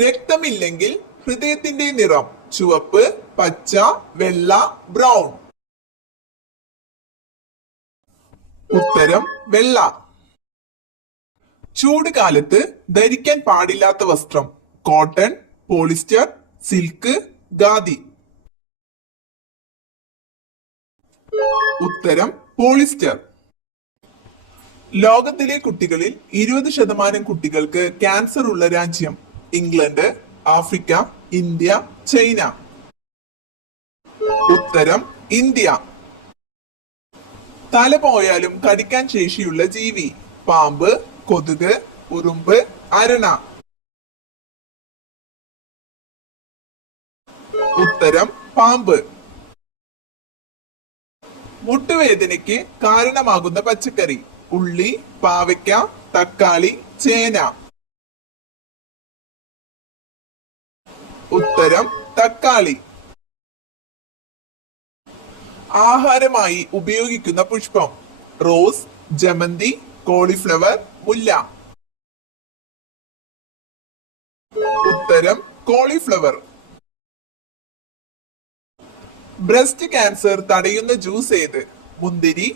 രക്തമില്ലെങ്കിൽ ഹൃദയത്തിന്റെ നിറം ചുവപ്പ്, പച്ച, വെള്ള, ബ്രൗൺ. ഉത്തരം വെള്ള. ചൂട് കാലത്ത് ധരിക്കാൻ പാടില്ലാത്ത വസ്ത്രം കോട്ടൺ, പോളിസ്റ്റർ, സിൽക്ക്, ഖാദി. ഉത്തരം പോളിസ്റ്റർ. ലോകത്തിലെ കുട്ടികളിൽ 20% കുട്ടികൾക്ക് ക്യാൻസർ ഉള്ള രാജ്യം ഇംഗ്ലണ്ട്, ആഫ്രിക്ക, ഇന്ത്യ, ചൈന. ഉത്തരം ഇന്ത്യ. തല പോയാലും കടിക്കാൻ ശേഷിയുള്ള ജീവി പാമ്പ്, കൊതുക്, ഉറുമ്പ്, അരണ. ഉത്തരം പാമ്പ്. മുട്ടുവേദനയ്ക്ക് കാരണമാകുന്ന പച്ചക്കറി ഉള്ളി, പാവയ്ക്ക, തക്കാളി, ചേന. ഉത്തരം തക്കാളി. ആഹാരമായി ഉപയോഗിക്കുന്ന പുഷ്പം റോസ്, ജമന്തി, കോളിഫ്ലവർ, മുല്ല. ഉത്തരം കോളിഫ്ലവർ. ബ്രസ്റ്റ് ക്യാൻസർ തടയുന്ന ജ്യൂസ് ഏത്? മുന്തിരി,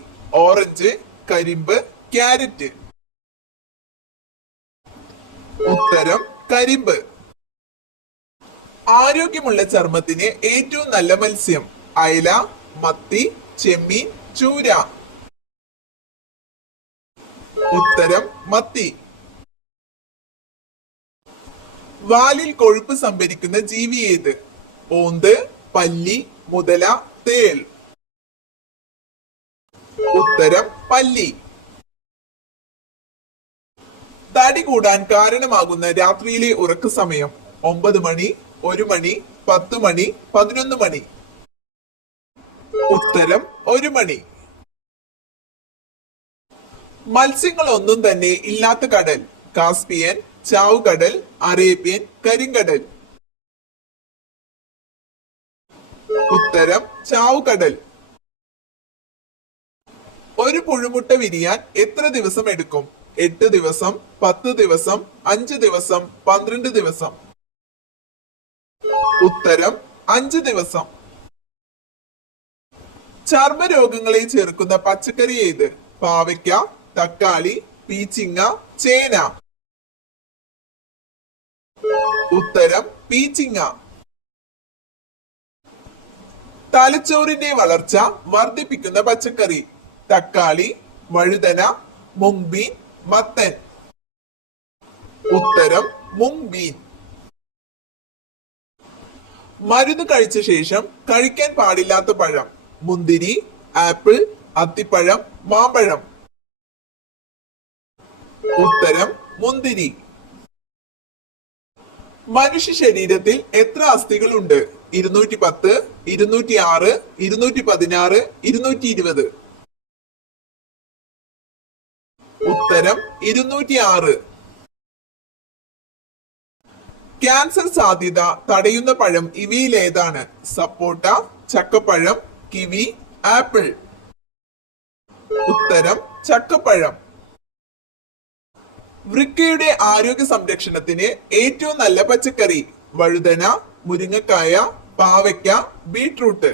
ഓറഞ്ച്, കരിമ്പ്, ക്യാരറ്റ്. ഉത്തരം കരിമ്പ്. ആരോഗ്യമുള്ള ചർമ്മത്തിന് ഏറ്റവും നല്ല മത്സ്യം അയല, മത്തി, ചെമ്മീൻ, ചൂര. ഉത്തരം മത്തി. വാലിൽ കൊഴുപ്പ് സംഭരിക്കുന്ന ജീവി ഏത്? ഓന്ത്, പല്ലി, മുതല, തേൾ. ഉത്തരം പല്ലി. തടി കൂടാൻ കാരണമാകുന്ന രാത്രിയിലെ ഉറക്ക സമയം 9 മണി, 1 മണി, 10 മണി, 11 മണി. ഉത്തരം 1 മണി. മത്സ്യങ്ങളൊന്നും തന്നെ ഇല്ലാത്ത കടൽ കാസ്പിയൻ, ചാവുകടൽ, അറേബ്യൻ, കരിങ്കടൽ. ഉത്തരം ചാവുകടൽ. ഒരു പുഴുമുട്ട വിരിയാൻ എത്ര ദിവസം എടുക്കും? 8 ദിവസം, 10 ദിവസം, 5 ദിവസം, 12 ദിവസം. ഉത്തരം 5 ദിവസം. ചർമ്മരോഗങ്ങളെ ചെറുക്കുന്ന പച്ചക്കറി ഏത്? പാവയ്ക്ക, തക്കാളി, പീച്ചിങ്ങ, ചേന. ഉത്തരം പീച്ചിങ്ങ. തലച്ചോറിന്റെ വളർച്ച വർദ്ധിപ്പിക്കുന്ന പച്ചക്കറി തക്കാളി, വഴുതന, മുങ്ബീൻ, മത്തൻ. ഉത്തരം മുങ്ബീൻ. മരുന്ന് കഴിച്ച ശേഷം കഴിക്കാൻ പാടില്ലാത്ത പഴം മുന്തിരി, ആപ്പിൾ, അത്തിപ്പഴം, മാമ്പഴം. ഉത്തരം മുന്തിരി. മനുഷ്യ ശരീരത്തിൽ എത്ര അസ്ഥികളുണ്ട്? 210, 206, 216, 220. ഉത്തരം 206. ക്യാൻസർ സാധ്യത തടയുന്ന പഴം ഇവയിൽ ഏതാണ്? സപ്പോട്ട, ചക്കപ്പഴം, കിവി, ആപ്പിൾ. ഉത്തരം ചക്കപ്പഴം. വൃക്കയുടെ ആരോഗ്യ സംരക്ഷണത്തിന് ഏറ്റവും നല്ല പച്ചക്കറി വഴുതന, മുരിങ്ങക്കായ, പാവയ്ക്ക, ബീട്രൂട്ട്.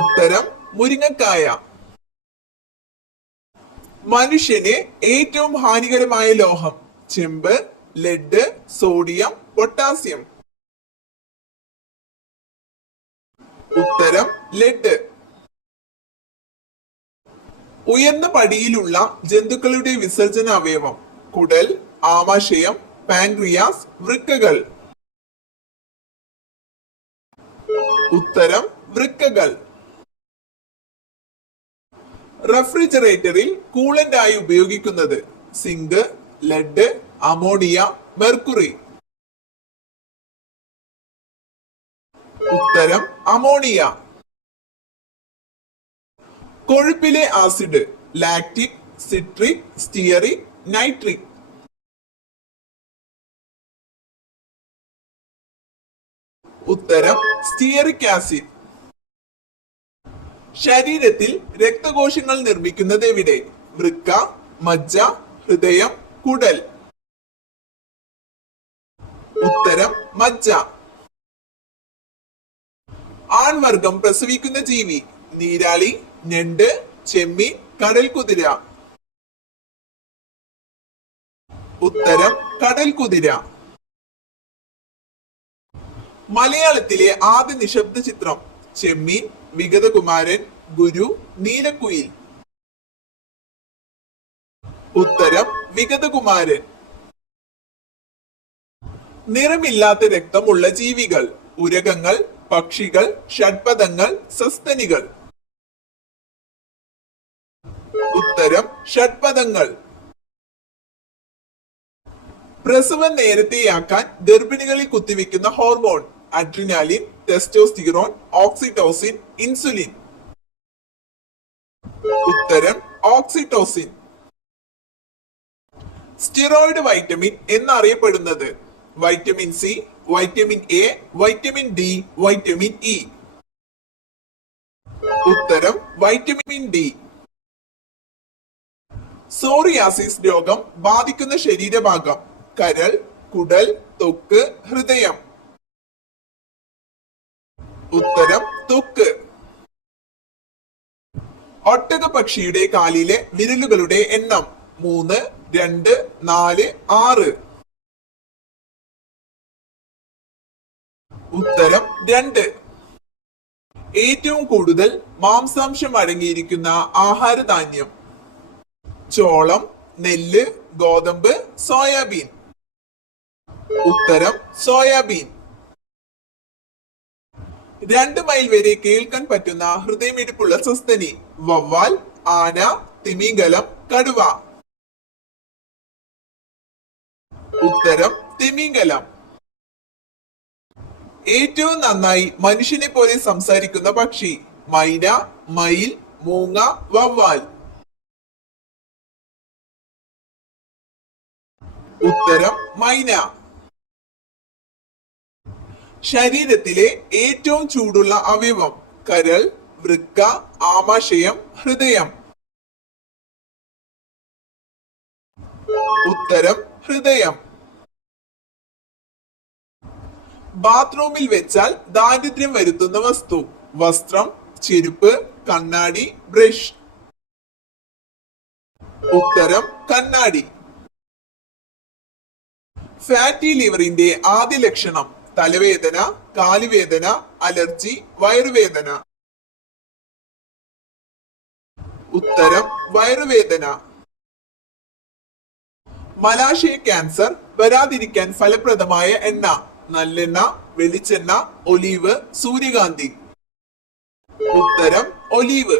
ഉത്തരം മുരിങ്ങക്കായ. മനുഷ്യന് ഏറ്റവും ഹാനികരമായ ലോഹം ചെമ്പ്, ലെഡ്, സോഡിയം, പൊട്ടാസ്യം. ഉത്തരം ലെഡ്. ഉയർന്ന പടിയിലുള്ള ജന്തുക്കളുടെ വിസർജന അവയവം കുടൽ, ആമാശയം, പാൻക്രിയാസ്, വൃക്കകൾ. ഉത്തരം വൃക്കകൾ. റെഫ്രിജറേറ്ററിൽ കൂളന്റ് ആയി ഉപയോഗിക്കുന്നത് സിങ്ക്, ലെഡ്, അമോണിയ, മെർക്കുറി. ഉത്തരം അമോണിയ. കൊഴുപ്പിലെ acid lactic, citric, stearic, nitric. ഉത്തരം സ്റ്റിയറിക് ആസിഡ്. ശരീരത്തിൽ രക്തകോശങ്ങൾ നിർമ്മിക്കുന്നത് എവിടെ? വൃക്ക, മജ്ജ, ഹൃദയം, കുടൽ. ഉത്തരം മജ്ജ. ആൺവർഗം പ്രസവിക്കുന്ന ജീവി നീരാളി, ഞണ്ട്, ചെമ്മീൻ, കടൽ കുതിര. ഉത്തരം കടൽ കുതിര. മലയാളത്തിലെ ആദ്യ നിശബ്ദ ചിത്രം ചെമ്മീൻ, വിഗതകുമാരൻ, ഗുരു, നീലക്കുയിൽ. ഉത്തരം വിഗതകുമാരൻ. നിറമില്ലാത്ത രക്തമുള്ള ജീവികൾ ഉരകങ്ങൾ, പക്ഷികൾ, ഷഡ്പദങ്ങൾ, സസ്തനികൾ. ഉത്തരം ഷഡ്പദങ്ങൾ. പ്രസവം നേരത്തെയാക്കാൻ ഗർഭിണികളിൽ കുത്തിവെക്കുന്ന hormone adrenaline, testosterone, oxytocin, insulin. ഉത്തരം ഓക്സിറ്റോസിൻ. സ്റ്റിറോയിഡ് വൈറ്റമിൻ എന്നറിയപ്പെടുന്നത് vitamin C, vitamin A, vitamin D, vitamin E. ഉത്തരം വൈറ്റമിൻ ഡി. സോറിയാസിസ് രോഗം ബാധിക്കുന്ന ശരീരഭാഗം കരൾ, കുടൽ, ത്വക്ക്, ഹൃദയം. ഉത്തരം ത്വക്ക്. ഒട്ടകപക്ഷിയുടെ കാലിലെ വിരലുകളുടെ എണ്ണം 3, 2, 4, 6. ഉത്തരം 2. ഏറ്റവും കൂടുതൽ മാംസാംശം അടങ്ങിയിരിക്കുന്ന ആഹാരധാന്യം ചോളം, നെല്ല്, ഗോതമ്പ്, സോയാബീൻ. ഉത്തരം സോയാബീൻ. 2 മൈൽ വരെ കേൾക്കാൻ പറ്റുന്ന ഹൃദയമിടിപ്പുള്ള സസ്തനി വവ്വാൽ, ആന, തിമിംഗലം, കടുവ. ഉത്തരം തിമിംഗലം. ഏറ്റവും നന്നായി മനുഷ്യനെ പോലെ സംസാരിക്കുന്ന പക്ഷി മൈന, മയിൽ, മൂങ്ങ, വവ്വാൽ. ഉത്തരം മൈന. ശരീരത്തിലെ ഏറ്റവും ചൂടുള്ള അവയവം കരൾ, വൃക്ക, ആമാശയം, ഹൃദയം. ഉത്തരം ഹൃദയം. ബാത്റൂമിൽ വെച്ചാൽ ദാരിദ്ര്യം വരുത്തുന്ന വസ്തു വസ്ത്രം, ചെരുപ്പ്, കണ്ണാടി, ബ്രഷ്. ഉത്തരം കണ്ണാടി. ഫാറ്റി ലിവറിന്റെ ആദ്യ ലക്ഷണം തലവേദന, കാലുവേദന, അലർജി, വയറുവേദന. ഉത്തരം വയറുവേദന. മലാശയ ക്യാൻസർ വരാതിരിക്കാൻ ഫലപ്രദമായ എണ്ണ നല്ലെണ്ണ, വെളിച്ചെണ്ണ, ഒലീവ്, സൂര്യകാന്തി. ഉത്തരം ഒലീവ്.